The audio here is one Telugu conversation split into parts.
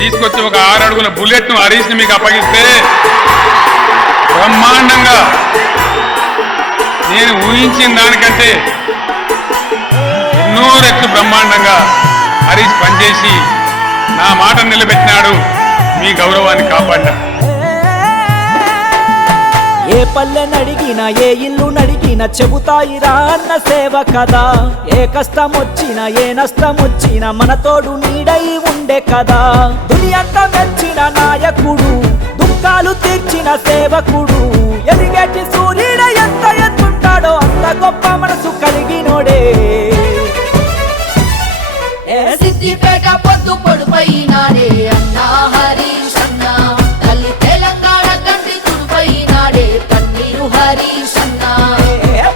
తీసుకొచ్చి ఒక 6 అడుగుల బుల్లెట్ ను హరీష్ ని మీకు అప్పగిస్తే బ్రహ్మాండంగా నేను ఊహించిన దానికంటే ఎన్నో రెట్లు బ్రహ్మాండంగా హరీష్ పనిచేసి నా మాట నిలబెట్టినాడు, మీ గౌరవాన్ని కాపాడ్డాడు. ఏ పల్లె నడిగినా ఏ ఇల్లు నడిగినా చెబుతాయిరా అన్న సేవ కదా. ఏ కష్టం వచ్చినా ఏ నష్టం వచ్చినా మన తోడు నీడై ఉండే కదా. దునియంతా మెచ్చిన నాయకుడు, దుఃఖాలు తీర్చిన సేవకుడు, ఎదిగేటి సూర్యుడ ఎంత ఎత్తుంటాడో అంత గొప్ప మనసు కలిగినోడే. సిద్దిపేట పొద్దు పొడుపైనాడే అన్నా హరీష్ అన్న, తల్లి తెలంగాణ కంటి తుడుపైనాడే కన్నీరు హరీష్ అన్న,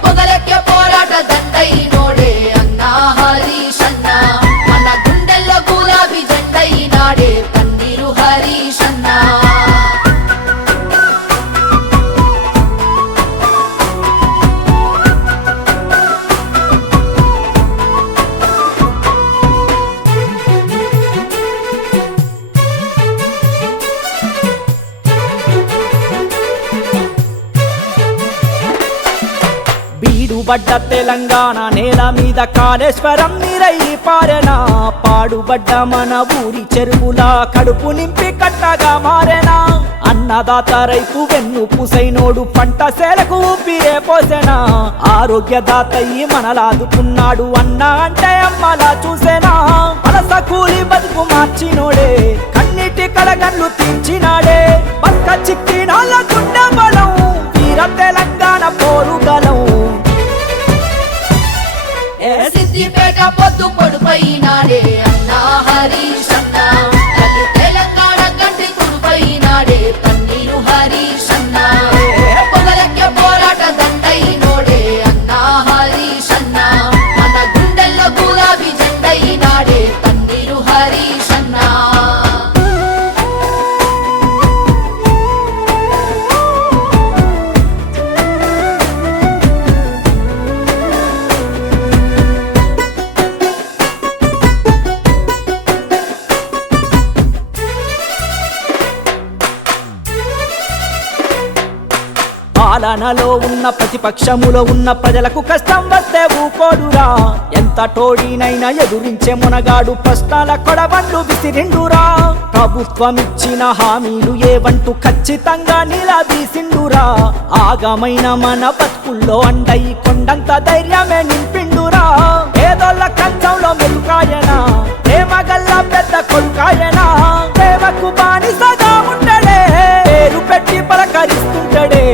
పొగలెక్కే పోరాట దండైనోడే అన్నా హరీష్ అన్న, మన గుండెల్లో గులాబీ జెండైనాడే కన్నీరు హరీష్ అన్న. బీడుబడ్డ తెలంగాణ నేల మీద కాళేశ్వరం నీరై పారెనా. పాడుబడ్డ మన ఊరి చెరువులా కడుపు నింపి కట్టగా మారెనా. అన్నదాత రైతు వెన్ను పూసైనోడు పంట సేలకు ఊపిరే పోసెనా. ఆరోగ్యదాతయ్యి మనలాదుకున్నాడు అన్న అంటే అమ్మలా చూసేనా. వలస కూలి బతుకు మార్చినోడే, కన్నీటి కలగన్లు తీర్చినాడే. పక్క చిక్కినాళ్ళ గుండె బలం, వీర తెలంగాణ పోరుగలం. సిద్దిపేట పొద్దు పొడుపైనాడే అన్నా హరీష్ అన్న, తల్లి తెలంగాణ కంటి తుడుపైనాడే కన్నీరు హరీష్ అన్న, పొగలెక్కే పోరాట దండైనోడే అన్నా హరీష్ అన్న, మన గుండెల్లో గులాబీ జెండైనాడే కన్నీరు హరీష్ అన్న. పాలనలో ఉన్న ప్రతిపక్షములో ఉన్న ప్రజలకు కష్టం వస్తే ఊకోడురా. ఎంత టోడీనైనా ఎదురించే మునగాడు ప్రశ్నల కొడబండ్లు విసిరిండురా. ప్రభుత్వం ఇచ్చిన హామీలు ఏవంటూ ఖచ్చితంగా నిలదీసిండురా. ఆగమైన మన బతుకుల్లో అండై కొండంత ధైర్యమే నింపిండురా. ఏదోళ్ళ కంచంలో మెలుకాయనా, ప్రేమగల్ల పెద్ద కొడుకాయనా. ప్రేమకు బానిసగా ఉండడే, పేరు పెట్టి పలకరిస్తుంటడే.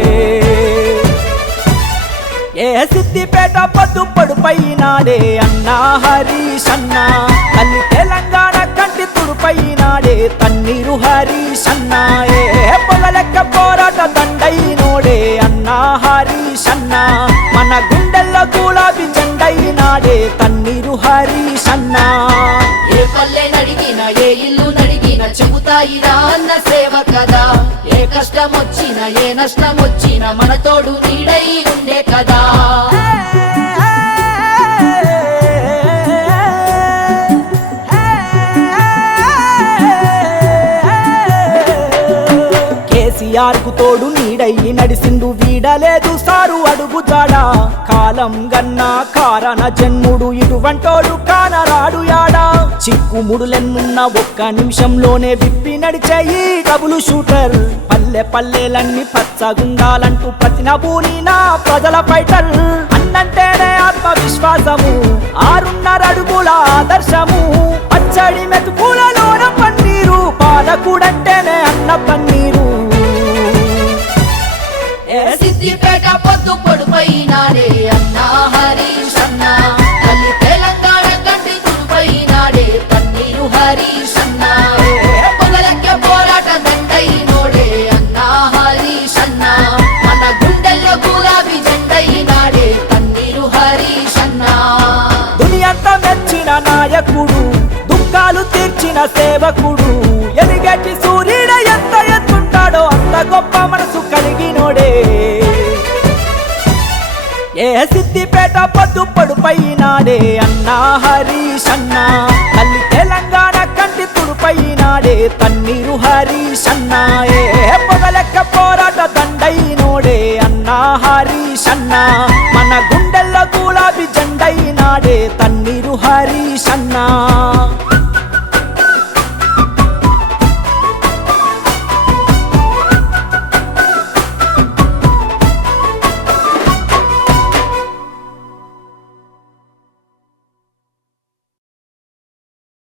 సిద్దిపేట పొద్దు పొడుపైనాడే అన్నా హరీష్ అన్న, తల్లి తెలంగాణ కంటి తుడుపైనాడే కన్నీరు హరీష్ అన్న. పొగలెక్క పోరాట దండైనోడే అన్నా హరీష్ అన్న, మన గుండెల్లో గులాబీ జెండైనాడే కన్నీరు హరీష్ అన్న. ఏ పల్లె నడిగినా ఏ ఇల్లు నడిగినా చెబుతాయిరా అన్న సేవ కదా. ఏ కష్టం వచ్చినా ఏ నష్టం వచ్చినా మన తోడు నీడై ఉండే కదా. కేసీఆర్ కు తోడు నీడయ్యి నడిసిండు, వీడలేదు సారు అడుగు జాడా. కాలం గన్నా కారణ జన్ముడు ఇటువంటోడు కానరాడు యాడా. చిక్కుముడులెన్నున్న ఒక్క నిమిషంలోనే విప్పి నడిచేయి డబుల్ షూటర్. పల్లె పల్లెలన్నీ పచ్చగుండాలంటూ ప్రతి నభూనినా ప్రజల ఫైటర్. అన్నంటేనే ఆత్మవిశ్వాసము, 6.5 అడుగుల ఆదర్శము. పచ్చడి మెతుకులలోన పన్నీరు, పాలకుడంటేనే అన్న పన్నీరు. సిద్దిపేట పొద్దు పొడుపైనాడే అన్నా హరీష్ అన్న, తల్లి తెలంగాణ కంటి తుడుపైనాడే కన్నీరు హరీష్ అన్న, పొగలెక్కే పోరాట దండైనోడే అన్నా హరీష్ అన్న, మన గుండెల్లో గులాబీ జెండైనాడే కన్నీరు హరీష్ అన్న. దునియంతా మెచ్చిన నాయకుడు, దుఃఖాలు తీర్చిన సేవకుడు, ఎదిగేటి సూర్యుడ ఎంత ఎత్తుంటాడో అంత గొప్ప మనసు కలిగినోడే. సిద్దిపేట పొద్దు పొడుపైనాడే అన్నా హరీష్ అన్న, తల్లి తెలంగాణ కంటి తుడు పైనాడే తన్నీరు హరీషన్నా ఏ పొగలెక్క పోరాట దండైనోడే అన్నా హరీషన్నా మన గుండెల్లో గులాబీ జెండైనాడే తన్నీరు హరీషన్నా